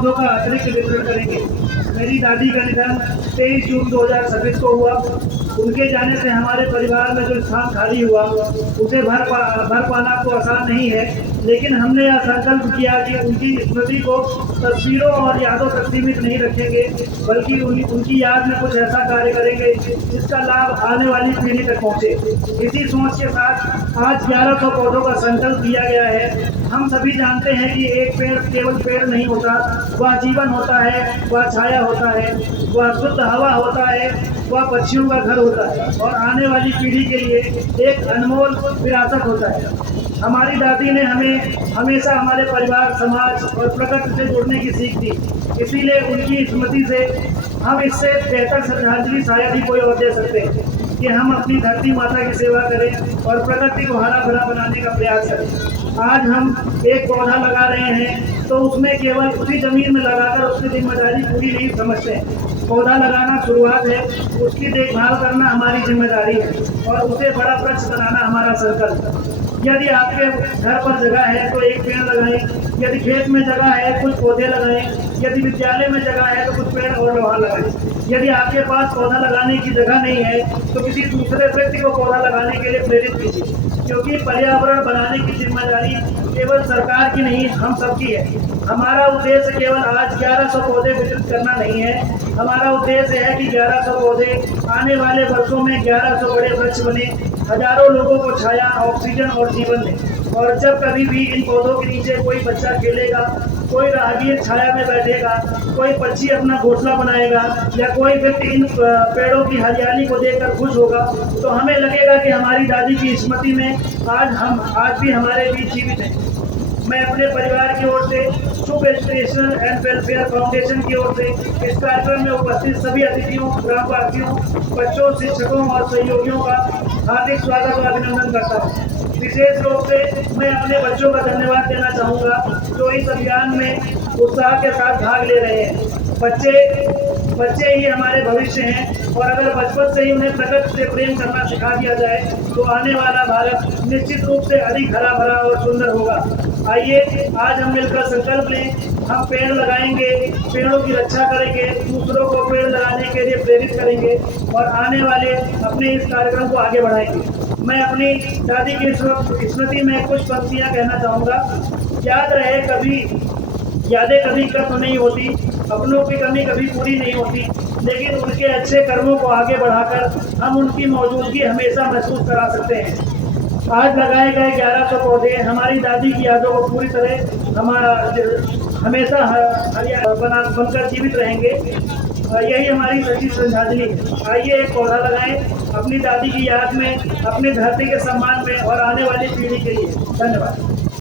पौधों का अतिरिक्त वितरण करेंगे। मेरी दादी का निधन 23 जून 2026 को हुआ। उनके जाने से हमारे परिवार में जो स्थान खाली हुआ उसे भर पाना तो आसान नहीं है, लेकिन हमने यह संकल्प किया कि उनकी स्मृति को तस्वीरों और यादों तक सीमित नहीं रखेंगे, बल्कि उनकी याद में कुछ ऐसा कार्य करेंगे जिसका लाभ आने वाली पीढ़ी तक पहुंचे। इसी सोच के साथ आज 1100 पौधों का संकल्प किया गया है। हम सभी जानते हैं कि एक पेड़ केवल पेड़ नहीं होता, वह जीवन होता है, वह छाया होता है, वह शुद्ध हवा होता है, वह पक्षियों का घर होता है और आने वाली पीढ़ी के लिए एक अनमोल विरासत होता है। हमारी दादी ने हमें हमेशा हमारे परिवार, समाज और प्रकृति से जुड़ने की सीख दी। इसीलिए उनकी स्मृति से हम इससे बेहतर श्रद्धांजलि शायद ही कोई और दे सकते हैं कि हम अपनी धरती माता की सेवा करें और प्रकृति को हरा भरा बनाने का प्रयास करें। आज हम एक पौधा लगा रहे हैं तो उसमें केवल उसी जमीन में लगाकर उसकी जिम्मेदारी पूरी नहीं समझते हैं। पौधा लगाना शुरुआत है, उसकी देखभाल करना हमारी जिम्मेदारी है और उसे बड़ा वृक्ष बनाना हमारा संकल्प है। यदि आपके घर पर जगह है तो एक पेड़ लगाएं, यदि खेत में जगह है कुछ पौधे लगाएं, यदि विद्यालय में जगह है तो कुछ पेड़ और लोहा लगाएं। यदि आपके पास पौधा लगाने की जगह नहीं है तो किसी दूसरे व्यक्ति को पौधा लगाने के लिए प्रेरित कीजिए, क्योंकि पर्यावरण बनाने की जिम्मेदारी केवल सरकार की नहीं, हम सबकी है। हमारा उद्देश्य केवल आज 1100 पौधे वितरित करना नहीं है, हमारा उद्देश्य है कि 1100 पौधे आने वाले वर्षों में 1100 बड़े वृक्ष बने, हजारों लोगों को छाया, ऑक्सीजन और जीवन दें। और जब कभी भी इन पौधों के नीचे कोई बच्चा खेलेगा, कोई राहगीर छाया में बैठेगा, कोई पक्षी अपना घोंसला बनाएगा या कोई व्यक्ति इन पेड़ों की हरियाली को देखकर खुश होगा, तो हमें लगेगा कि हमारी दादी की स्मृति में आज भी हमारे बीच जीवित हैं। मैं अपने परिवार की ओर से, शुभ एजुकेशन एंड वेलफेयर फाउंडेशन की ओर से इस कार्यक्रम में उपस्थित सभी अतिथियों, ग्रामवासियों, बच्चों, शिक्षकों और सहयोगियों का हार्दिक स्वागत और अभिनंदन करता हूँ। विशेष रूप से मैं अपने बच्चों का धन्यवाद देना चाहूँगा जो इस अभियान में उत्साह के साथ भाग ले रहे हैं। बच्चे ही हमारे भविष्य हैं और अगर बचपन से ही उन्हें प्रकृति से प्रेम करना सिखा दिया जाए तो आने वाला भारत निश्चित रूप से अधिक हरा भरा और सुंदर होगा। आइए आज हम मिलकर संकल्प लें, हम पेड़ लगाएंगे, पेड़ों की रक्षा करेंगे, दूसरों को पेड़ लगाने के लिए प्रेरित करेंगे और आने वाले अपने इस कार्यक्रम को आगे बढ़ाएंगे। मैं अपनी दादी की स्मृति में कुछ पंक्तियाँ कहना चाहूँगा। याद रहे यादें कभी खत्म नहीं होती, अपनों की कमी कभी पूरी नहीं होती, लेकिन उनके अच्छे कर्मों को आगे बढ़ाकर हम उनकी मौजूदगी हमेशा महसूस करा सकते हैं। आज लगाए गए 1100 पौधे हमारी दादी की यादों को पूरी तरह हमेशा बनकर जीवित रहेंगे। यही हमारी सच्ची श्रद्धांजलि है। आइए एक पौधा लगाएं अपनी दादी की याद में, अपनी धरती के सम्मान में और आने वाली पीढ़ी के लिए। धन्यवाद।